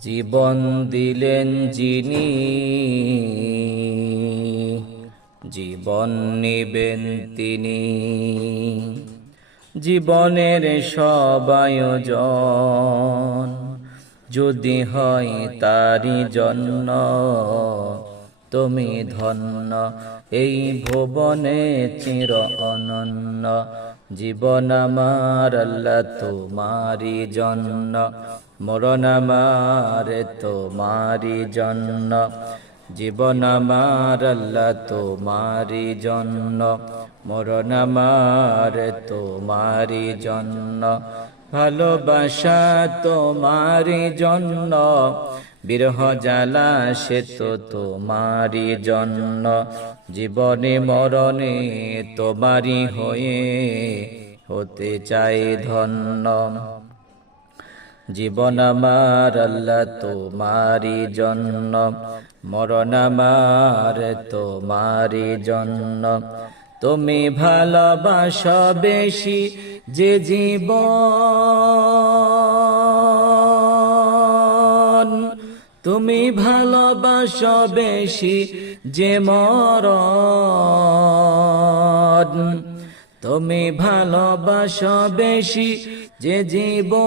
জীবন দিলেন যিনি, জীবন নিবেন তিনি। জীবনের সব আয়োজন যদি হয় তারি জন্য, তুমি ধন্য এই ভুবনে চির অনন্য। জীবন আমার আল্লাহ তোমারি জন্য, মরণ আমার তোমারি জন্য। জীবন আমার আল্লাহ তোমারি জন্য, মরণ আমার তোমারি জন্য। ভালোবাসা তোমারি জন্য, বিরহ জ্বালা সে তো তোমারি জন্য। জীবনে মরণে তোমারি হয়ে হতে চাই ধন্য। জীবন আমার আল্লাহ তোমারি জন্য, মরণ আমার তোমারি জন্য। তুমি ভালোবাসো বেশি যে জীবন, তুমি ভালোবাসো বেশি যে মরণ। তুমি ভালোবাসো বেশি যে জীবন,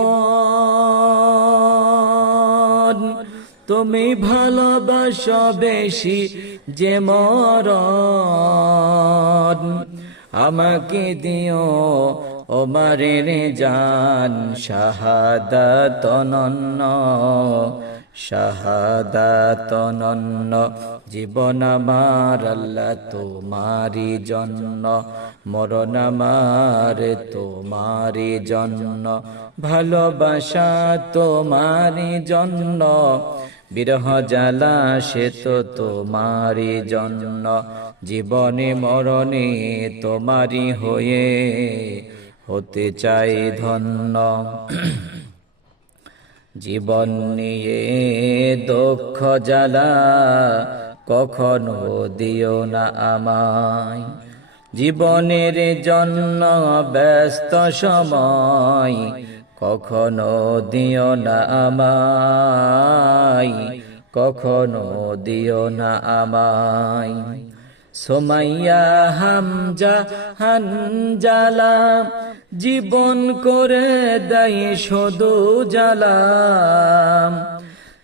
তুমি ভালোবাসো বেশি যে মরণ। আমাকে দিও ওমারের জান, শাহাদাত অনন্য, শাহাদাত অনন্য। জীবন আমার আল্লাহ তোমারি জন্য, মরণ আমার তোমারি জন্য। ভালোবাসা তোমারি জন্য, বিরহ জ্বালা সে তো তোমারি জন্য। জীবনে মরণে তোমারি হয়ে হতে চাই ধন্য। জীবন নিয়ে দুঃখ জ্বালা কখনো দিও না আমায়। জীবনের জন্য ব্যস্ত সময় কখনো দিও না আমায়, কখনো দিও না আমায়। সুমাইয়া হামজা হানজালা জীবন করে দেয় শুধু জ্বালা।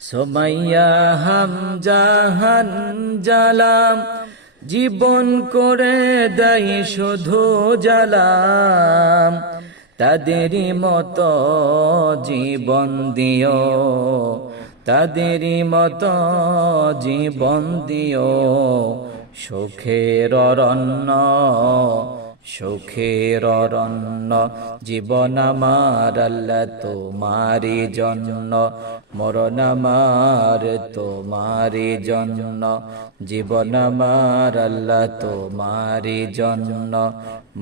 সুমাইয়া হামজা হানজালা জীবন করে দেয় শুধু জ্বালা। তাদেরই মতো জীবন দিও, তাদেরই মতো জীবন দিও। সুখের অরণ্য, সুখের অরণ্য। জীবন আমার আল্লাহ তোমারি জন্য, মরণ আমার তোমারি জন্য। জীবন আমার আল্লাহ তোমারি জন্য,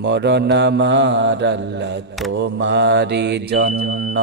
মরণ আমার আল্লাহ তোমারি জন্য।